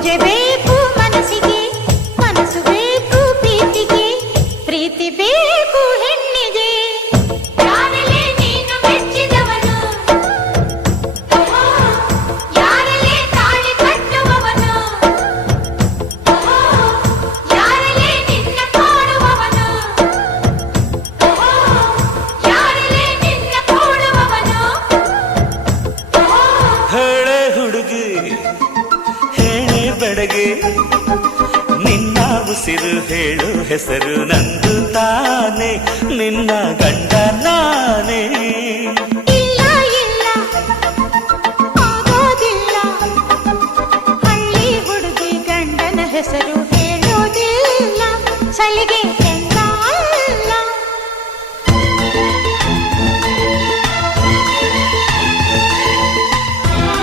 ಪೂಜೆ ಬೇಕು ಮನಸ್ಸಿಗೆ, ಮನಸ್ಸು ಬೇಕು ಪ್ರೀತಿಗೆ, ಪ್ರೀತಿ ಬೇಕು ಹೆಣ್ಣಿಗೆ. ಯಾರಲ್ಲೇ ನೀನು ಮೆಚ್ಚಿದವನು, ಯಾರಲ್ಲೇ ತಾಳಿ ಕಟ್ಟುವವನು, ಯಾರಲ್ಲೇ ನಿನ್ನ ಕಾಡುವವನು, ಯಾರಲ್ಲೇ ನಿನ್ನ ಕೂಡುವವನು. ಹೇಳೆ ಹುಡುಗಿ ಹೇಳೆ ಬೆಡಗೆ, ನಿನ್ನ ಉಸಿರು ಹೇಳು ಹೆಸರು ನಂದು ತಾನೆ, ನಿನ್ನ ಗಂಡ ನಾನೇ.